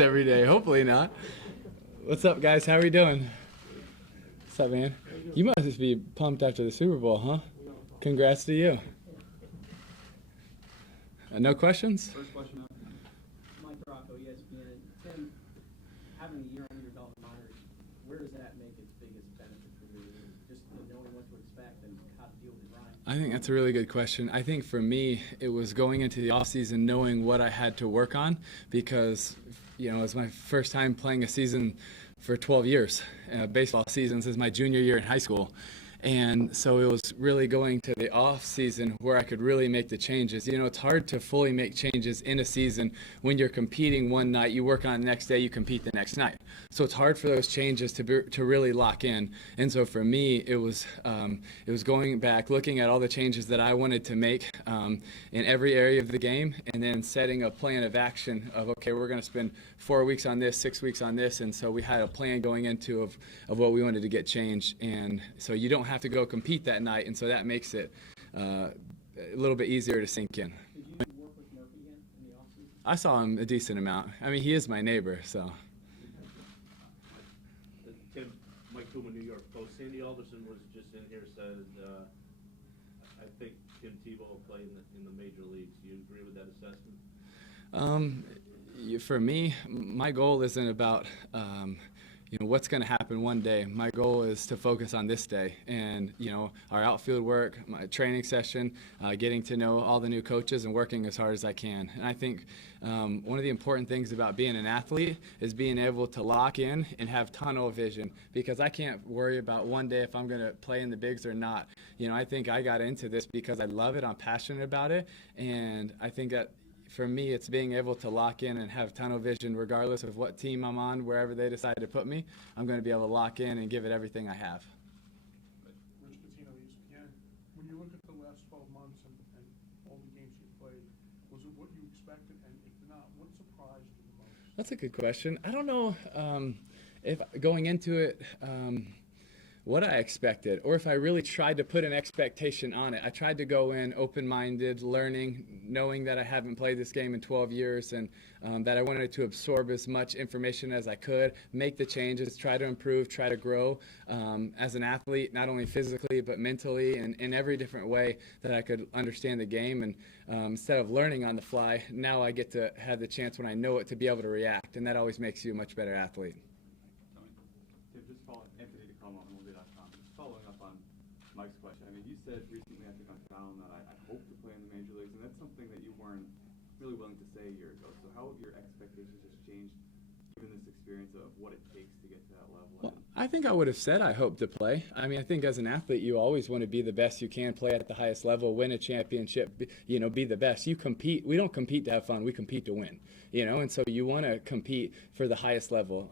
every day. Hopefully not. What's up, guys? How are we doing? What's up, man? You must be pumped after the Super Bowl, huh? Congrats to you. No questions? First question, Mike Rocco, ESPN. Tim, having a year under your belt in minors, where does that make its biggest benefit for you? Just knowing what to expect and how to deal with Ryan? I think that's a really good question. I think for me, it was going into the offseason knowing what I had to work on because, it was my first time playing a season for 12 years, baseball season since my junior year in high school. And so it was really going to the off season where I could really make the changes. It's hard to fully make changes in a season when you're competing one night, you work on it the next day, you compete the next night. So it's hard for those changes to really lock in. And so for me, it was going back, looking at all the changes that I wanted to make in every area of the game, and then setting a plan of action of, okay, we're going to spend 4 weeks on this, 6 weeks on this. And so we had a plan going into of what we wanted to get changed. And so you don't have to go compete that night, and so that makes it a little bit easier to sink in. Did you work with Murphy again in the offseason? I saw him a decent amount. I mean, he is my neighbor, so. Tim, Mike Tebow, New York Post. Sandy Alderson was just in here, said, I think Tim Tebow will play in the major leagues. Do you agree with that assessment? For me, my goal isn't about what's going to happen one day. My goal is to focus on this day and, our outfield work, my training session, getting to know all the new coaches and working as hard as I can. And I think one of the important things about being an athlete is being able to lock in and have tunnel vision, because I can't worry about one day if I'm going to play in the bigs or not. I think I got into this because I love it, I'm passionate about it, and I think that for me, it's being able to lock in and have tunnel vision regardless of what team I'm on, wherever they decide to put me. I'm going to be able to lock in and give it everything I have. Rich Pitino, ESPN. When you look at the last 12 months and all the games you played, was it what you expected? And if not, what surprised you the most? That's a good question. I don't know if going into it what I expected, or if I really tried to put an expectation on it. I tried to go in open-minded, learning, knowing that I haven't played this game in 12 years and that I wanted to absorb as much information as I could, make the changes, try to improve, try to grow as an athlete, not only physically but mentally and in every different way that I could understand the game. And instead of learning on the fly, now I get to have the chance when I know it to be able to react, and that always makes you a much better athlete. Following up on Mike's question, I mean, you said recently, I think on Fallon, that I hope to play in the major leagues, and that's something that you weren't really willing to say a year ago. So how have your expectations just changed given this experience of what it takes to get to that level? Well, I think I would have said I hope to play. I mean, I think as an athlete, you always want to be the best you can, play at the highest level, win a championship, be the best. You compete. We don't compete to have fun. We compete to win. And so you want to compete for the highest level.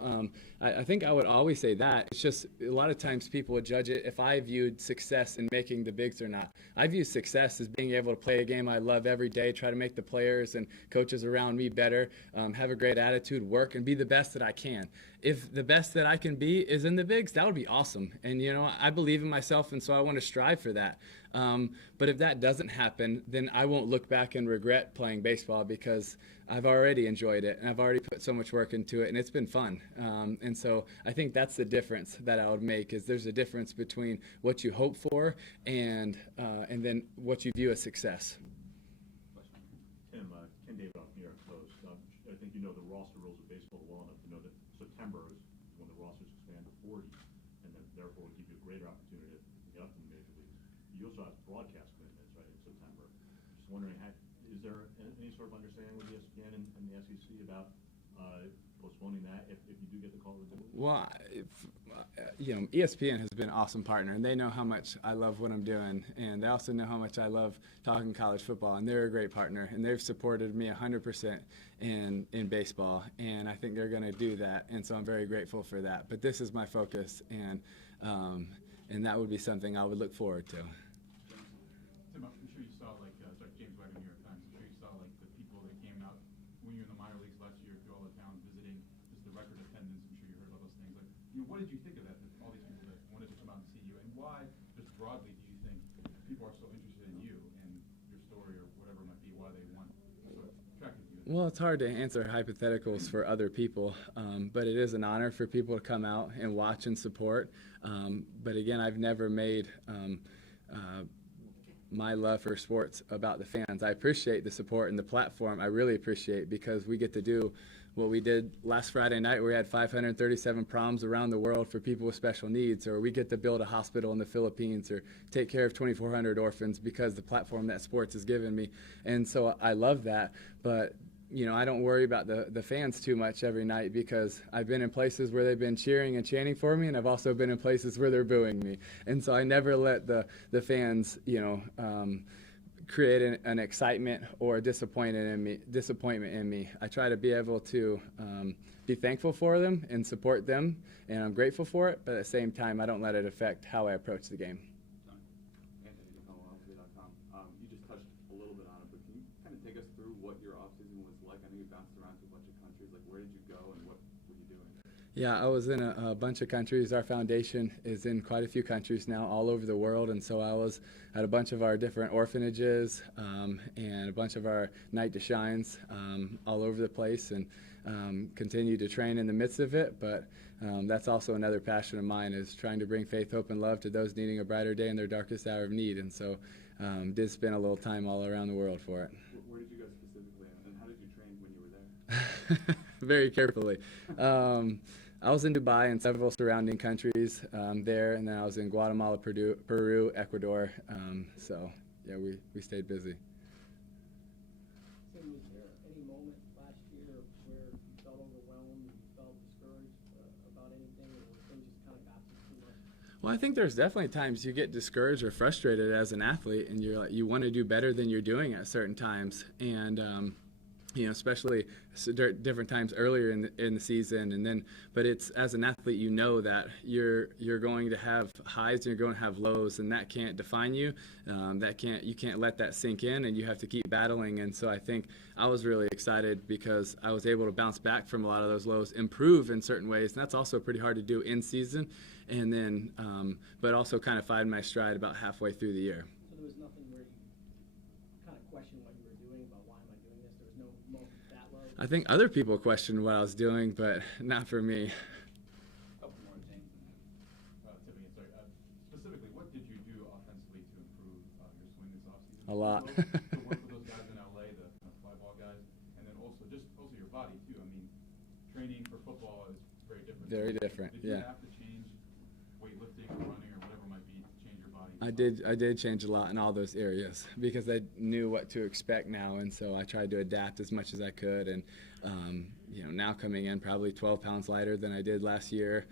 I think I would always say that. It's just a lot of times people would judge it if I viewed success in making the bigs or not. I view success as being able to play a game I love every day, try to make the players and coaches around me better, have a great attitude, work, and be the best that I can. If the best that I can be is in the bigs, that would be awesome. And, I believe in myself, and so I want to strive for that. But if that doesn't happen, then I won't look back and regret playing baseball, because I've already enjoyed it and I've already put so much work into it, and it's been fun. And so I think that's the difference that I would make, is there's a difference between what you hope for and then what you view as success. Tim, Ken David off New York Post. I think you know the roster rules of baseball well enough to know that September is when the rosters expand to 40, and then therefore will give you a greater opportunity to get up in the major leagues. You also have broadcast commitments, right, in September. Just wondering, is there any sort of understanding with ESPN and the SEC about postponing that if you do get the call to do it? Well, ESPN has been an awesome partner, and they know how much I love what I'm doing, and they also know how much I love talking college football, and they're a great partner, and they've supported me 100% in baseball, and I think they're going to do that, and so I'm very grateful for that. But this is my focus, and that would be something I would look forward to. Tim, I'm sure you saw, James White in New York Times, I'm sure you saw, the people that came out when you were in the minor leagues last year through all the towns visiting, just the record attendance. I'm sure you heard all those things. What did you think of that, all these people that wanted to come out and see you, and why, just broadly, do you think people are so interested in you and your story or whatever it might be, why they want, so attracted to you? Well, it's hard to answer hypotheticals for other people, but it is an honor for people to come out and watch and support. But again, I've never made my love for sports about the fans. I appreciate the support and the platform. I really appreciate, because we get to do what we did last Friday night, where we had 537 proms around the world for people with special needs, or we get to build a hospital in the Philippines, or take care of 2,400 orphans, because the platform that sports has given me. And so I love that. But I don't worry about the fans too much every night, because I've been in places where they've been cheering and chanting for me, and I've also been in places where they're booing me. And so I never let the fans, create an excitement or a disappointment in me. I try to be able to be thankful for them and support them, and I'm grateful for it, but at the same time, I don't let it affect how I approach the game. Anthony Tebow, LCA.com. You just touched a little bit on it, but can you kind of take us through what your offseason was like? I know you bounced around to a bunch of countries. Like, where did you go and what were you doing? Yeah, I was in a bunch of countries. Our foundation is in quite a few countries now, all over the world, and so I was at a bunch of our different orphanages and a bunch of our night to shines all over the place, and continue to train in the midst of it. But that's also another passion of mine, is trying to bring faith, hope, and love to those needing a brighter day in their darkest hour of need. And so did spend a little time all around the world for it. Where did you go specifically, and how did you train when you were there? Very carefully. I was in Dubai and several surrounding countries there, and then I was in Guatemala, Peru, Ecuador. So, yeah, we stayed busy. So was there any moment last year where you felt overwhelmed, you felt discouraged about anything, or things just kind of got to you too much? Well, I think there's definitely times you get discouraged or frustrated as an athlete, and you want to do better than you're doing at certain times. And especially different times earlier in the season, but it's, as an athlete, that you're going to have highs and you're going to have lows, and that can't define you. You can't let that sink in, and you have to keep battling. And so I think I was really excited because I was able to bounce back from a lot of those lows, improve in certain ways, and that's also pretty hard to do in season. And then, but also kind of find my stride about halfway through the year. So there was nothing where you kind of questioned what you were doing, about why am I doing this? There was no moment that low? I think other people questioned what I was doing, but not for me. Couple more things. Tiffany, sorry. Specifically, what did you do offensively to improve your swing this offseason? A lot. To work with those guys in LA, the fly ball guys, and then also your body too. I mean, training for football is very different. Very different, Did you yeah. have to change weightlifting or running or whatever it might be to change your body? I did change a lot in all those areas, because I knew what to expect now, and so I tried to adapt as much as I could. And now coming in probably 12 pounds lighter than I did last year,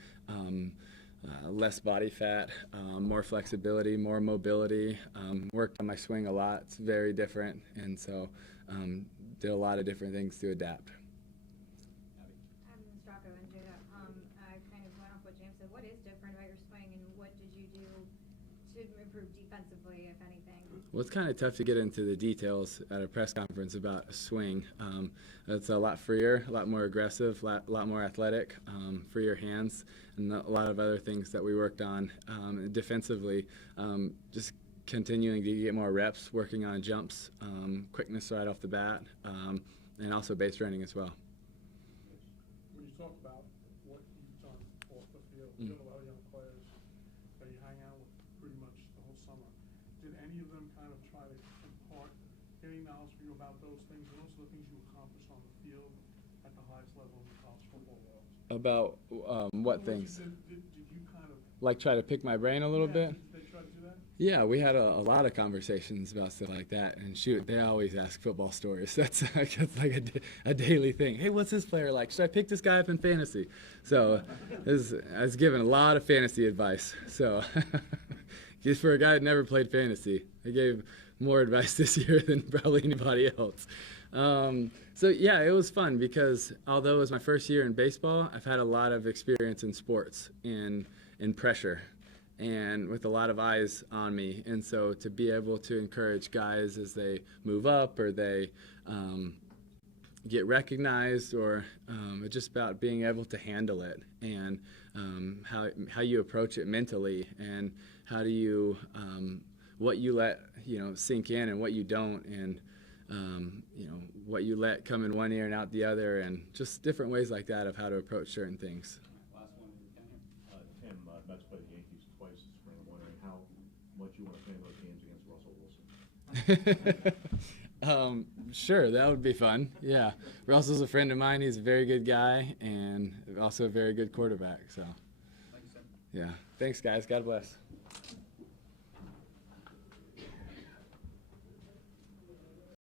less body fat, more flexibility, more mobility. Worked on my swing a lot. It's very different, and so did a lot of different things to adapt. Stracco and Jada, I kind of went off what James said. What is different about your swing, and what did you do to improve defensively, if anything? Well, it's kind of tough to get into the details at a press conference about a swing. It's a lot freer, a lot more aggressive, a lot more athletic, freer hands, and a lot of other things that we worked on. Defensively, just continuing to get more reps, working on jumps, quickness right off the bat, and also base running as well. When you talk about what you've done off the field, you have a lot of young players that you hang out with pretty much the whole summer. Did any of them kind of try to impart any knowledge for you about those things, and also the things you accomplished on the field at the highest level in the college football world? About what things? Did you kind of... Like try to pick my brain a little bit? Did they try to do that? Yeah, we had a lot of conversations about stuff like that, and shoot, they always ask football stories. That's like a daily thing. Hey, what's this player like? Should I pick this guy up in fantasy? So I was given a lot of fantasy advice. So just for a guy that never played fantasy, I gave more advice this year than probably anybody else. So yeah, it was fun because although it was my first year in baseball, I've had a lot of experience in sports, in pressure, and with a lot of eyes on me. And so to be able to encourage guys as they move up or they get recognized, or just about being able to handle it, and how you approach it mentally, and how do you what you let sink in and what you don't, and you know, what you let come in one ear and out the other, and just different ways like that of how to approach certain things. Last one for Ken here. Tim, Mets played the Yankees twice this spring. I'm wondering how much you want to play in those games against Russell Wilson. Sure, that would be fun. Yeah, Russell's a friend of mine. He's a very good guy and also a very good quarterback. So, Thank you, sir. yeah, thanks, guys. God bless.